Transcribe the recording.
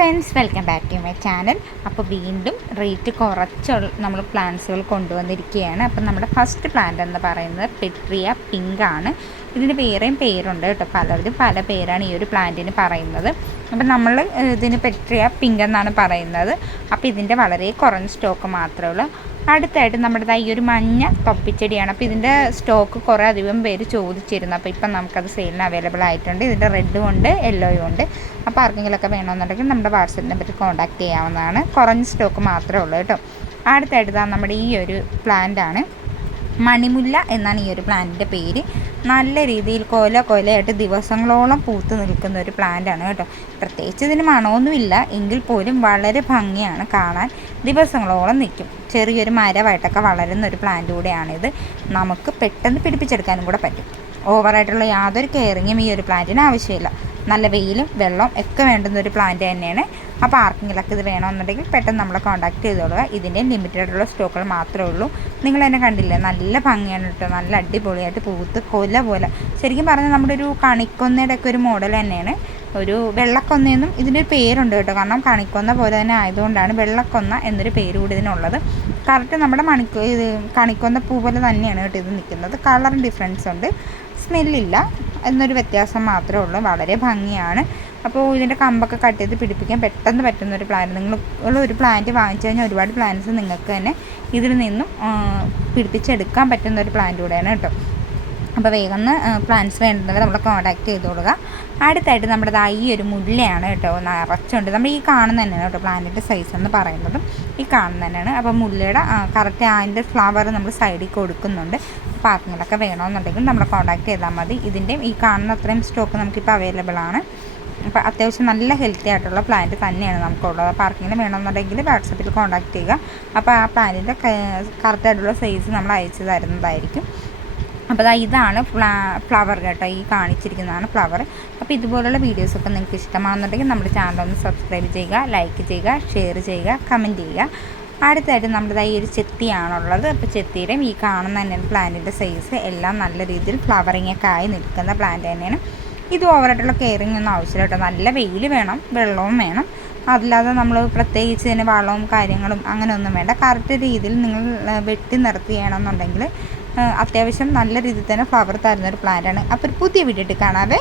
Friends, welcome back to my channel. അപ്പോൾ വീണ്ടും rate കുറച്ച് നമ്മൾ പ്ലാന്റ്സുകൾ കൊണ്ടുവന്നിരിക്കുകയാണ്. അപ്പം നമ്മുടെ ഫസ്റ്റ് പ്ലാന്റ് എന്ന് പറയുന്നത് പെട്രിയ പിങ്ക് ആണ്. ഇതിന് വേറെയും പേരുണ്ട് കേട്ടോ, പലരും പല പേരാണ് ഈ ഒരു പ്ലാന്റിന് പറയുന്നത്. അപ്പം നമ്മൾ ഇതിന് പെട്രിയ പിങ്ക് എന്നാണ് പറയുന്നത്. അപ്പോൾ ഇതിൻ്റെ വളരെ കുറഞ്ഞ സ്റ്റോക്ക് മാത്രമേ ഉള്ളൂ. അടുത്തായിട്ട് നമ്മുടെ ഈ ഒരു മഞ്ഞ തൊപ്പിച്ചെടിയാണ്. അപ്പോൾ ഇതിൻ്റെ സ്റ്റോക്ക് കുറേ അധികം പേര് ചോദിച്ചിരുന്നു. അപ്പോൾ ഇപ്പം നമുക്കത് സെയിലിന് അവൈലബിൾ ആയിട്ടുണ്ട്. ഇതിൻ്റെ റെഡും ഉണ്ട്, യെല്ലോയും ഉണ്ട്. അപ്പോൾ ആർക്കെങ്കിലുമൊക്കെ വേണമെന്നുണ്ടെങ്കിൽ നമ്മുടെ വാട്സപ്പ് നമ്പറിൽ കോൺടാക്ട് ചെയ്യാവുന്നതാണ്. കുറഞ്ഞ സ്റ്റോക്ക് മാത്രമേ ഉള്ളൂ കേട്ടോ. അടുത്തായിട്ട് നമ്മുടെ ഈ ഒരു പ്ലാന്റ് ആണ്, മണിമുല്ല എന്നാണ് ഈ ഒരു പ്ലാന്റിൻ്റെ പേര്. നല്ല രീതിയിൽ കൊലയായിട്ട് ദിവസങ്ങളോളം പൂത്ത് നിൽക്കുന്ന ഒരു പ്ലാന്റാണ് കേട്ടോ. പ്രത്യേകിച്ച് ഇതിന് മണമൊന്നുമില്ല, എങ്കിൽ പോലും വളരെ ഭംഗിയാണ് കാണാൻ. ദിവസങ്ങളോളം നിൽക്കും. ചെറിയൊരു മരമായിട്ടൊക്കെ വളരുന്ന ഒരു പ്ലാന്റ് കൂടെയാണിത്. നമുക്ക് പെട്ടെന്ന് പിടിപ്പിച്ചെടുക്കാനും കൂടെ പറ്റും. ഓവറായിട്ടുള്ള യാതൊരു കെയറിങ്ങും ഈ ഒരു പ്ലാന്റിന് ആവശ്യമില്ല. നല്ല വെയിലും വെള്ളവും ഒക്കെ വേണ്ടുന്ന ഒരു പ്ലാന്റ് തന്നെയാണ്. അപ്പോൾ ആർക്കെങ്കിലൊക്കെ ഇത് വേണമെന്നുണ്ടെങ്കിൽ പെട്ടെന്ന് നമ്മളെ കോൺടാക്ട് ചെയ്തോളുക. ഇതിൻ്റെ ലിമിറ്റഡുള്ള സ്റ്റോക്കുകൾ മാത്രമേ ഉള്ളൂ. നിങ്ങൾ തന്നെ കണ്ടില്ലേ, നല്ല ഭംഗിയാണ് കേട്ടോ. നല്ല അടിപൊളിയായിട്ട് പൂത്ത് കൊല പോലെ. ശരിക്കും പറഞ്ഞാൽ നമ്മുടെ ഒരു കണിക്കൊന്നയുടെ ഒക്കെ ഒരു മോഡൽ തന്നെയാണ്. ഒരു വെള്ളക്കൊന്നയെന്നും ഇതിൻ്റെ ഒരു പേരുണ്ട് കേട്ടോ. കാരണം കണിക്കൊന്ന പോലെ തന്നെ ആയതുകൊണ്ടാണ് വെള്ളക്കൊന്ന എന്നൊരു പേര് കൂടി ഇതിനുള്ളത്. കറക്റ്റ് നമ്മുടെ ഇത് കണിക്കൊന്ന പൂ പോലെ തന്നെയാണ് കേട്ടോ ഇത് നിൽക്കുന്നത്. കളർ ഡിഫറൻസ് ഉണ്ട്, സ്മെല്ലില്ല എന്നൊരു വ്യത്യാസം മാത്രമേ ഉള്ളൂ. വളരെ ഭംഗിയാണ്. അപ്പോൾ ഇതിൻ്റെ കമ്പൊക്കെ കട്ട് ചെയ്ത് പിടിപ്പിക്കാൻ പെട്ടെന്ന് പറ്റുന്ന ഒരു പ്ലാന്റ്. നിങ്ങൾ ഒരു പ്ലാന്റ് വാങ്ങിച്ചു കഴിഞ്ഞാൽ ഒരുപാട് പ്ലാന്റ്സ് നിങ്ങൾക്ക് തന്നെ ഇതിൽ നിന്നും പിടിപ്പിച്ചെടുക്കാൻ പറ്റുന്ന ഒരു പ്ലാന്റ് കൂടെയാണ് കേട്ടോ. അപ്പോൾ വേഗം പ്ലാന്റ്സ് വേണ്ടുന്നവർ നമ്മളെ കോൺടാക്ട് ചെയ്ത് കൊടുക്കുക. അടുത്തായിട്ട് നമ്മുടെ ഈ ഒരു മുല്ലയാണ് കേട്ടോ. നിറച്ചുണ്ട്. നമ്മൾ ഈ കാണുന്ന തന്നെയാണ് കേട്ടോ പ്ലാന്റിൻ്റെ സൈസ് എന്ന് പറയുന്നതും ഈ കാണുന്ന തന്നെയാണ്. അപ്പോൾ മുല്ലയുടെ കറക്റ്റ് അതിൻ്റെ ഫ്ലവർ നമ്മൾ സൈഡിൽ കൊടുക്കുന്നുണ്ട്. അപ്പോൾ ആർക്കെങ്കിലൊക്കെ വേണമെന്നുണ്ടെങ്കിൽ നമ്മളെ കോൺടാക്ട് ചെയ്താൽ മതി. ഇതിൻ്റെയും ഈ കാണുന്ന അത്രയും സ്റ്റോക്ക് നമുക്കിപ്പോൾ അവൈലബിൾ ആണ്. അപ്പോൾ അത്യാവശ്യം നല്ല ഹെൽത്തി ആയിട്ടുള്ള പ്ലാന്റ് തന്നെയാണ് നമുക്കുള്ളത്. അപ്പോൾ ആർക്കെങ്കിലും വേണമെന്നുണ്ടെങ്കിൽ വാട്സപ്പിൽ കോൺടാക്ട് ചെയ്യുക. അപ്പോൾ ആ പ്ലാന്റിൻ്റെ കറക്റ്റായിട്ടുള്ള സൈസ് നമ്മൾ അയച്ചു തരുന്നതായിരിക്കും. അപ്പോൾ ഇതാണ് ഫ്ലവർ കേട്ടോ. ഈ കാണിച്ചിരിക്കുന്നതാണ് ഫ്ലവർ. അപ്പോൾ ഇതുപോലുള്ള വീഡിയോസൊക്കെ നിങ്ങൾക്ക് ഇഷ്ടമാണെന്നുണ്ടെങ്കിൽ നമ്മുടെ ചാനൽ ഒന്ന് സബ്സ്ക്രൈബ് ചെയ്യുക, ലൈക്ക് ചെയ്യുക, ഷെയർ ചെയ്യുക, കമൻറ്റ് ചെയ്യുക. അടുത്തായിട്ട് നമ്മുടെ ഈ ഒരു ചെത്തിയാണുള്ളത്. അപ്പോൾ ചെത്തിയുടെയും ഈ കാണുന്ന തന്നെയാണ് പ്ലാന്റിൻ്റെ സൈസ്. എല്ലാം നല്ല രീതിയിൽ ഫ്ലവറിങ് ഒക്കെ ആയി നിൽക്കുന്ന പ്ലാന്റ് തന്നെയാണ്. ഇത് ഓവറായിട്ടുള്ള കെയറിങ് ഒന്നും ആവശ്യമില്ല കേട്ടോ. നല്ല വെയിൽ വേണം, വെള്ളവും വേണം. അല്ലാതെ നമ്മൾ പ്രത്യേകിച്ച് ഇതിന് വളവും കാര്യങ്ങളും അങ്ങനെയൊന്നും വേണ്ട. കറക്റ്റ് രീതിയിൽ നിങ്ങൾ വെട്ടി നിർത്തി ചെയ്യണമെന്നുണ്ടെങ്കിൽ അത്യാവശ്യം നല്ല രീതിയിൽ തന്നെ ഫ്ലവർ തരുന്നൊരു പ്ലാന്റാണ്. അപ്പോൾ ഒരു പുതിയ വീഡിയോ ഇട്ട് കാണാവേ.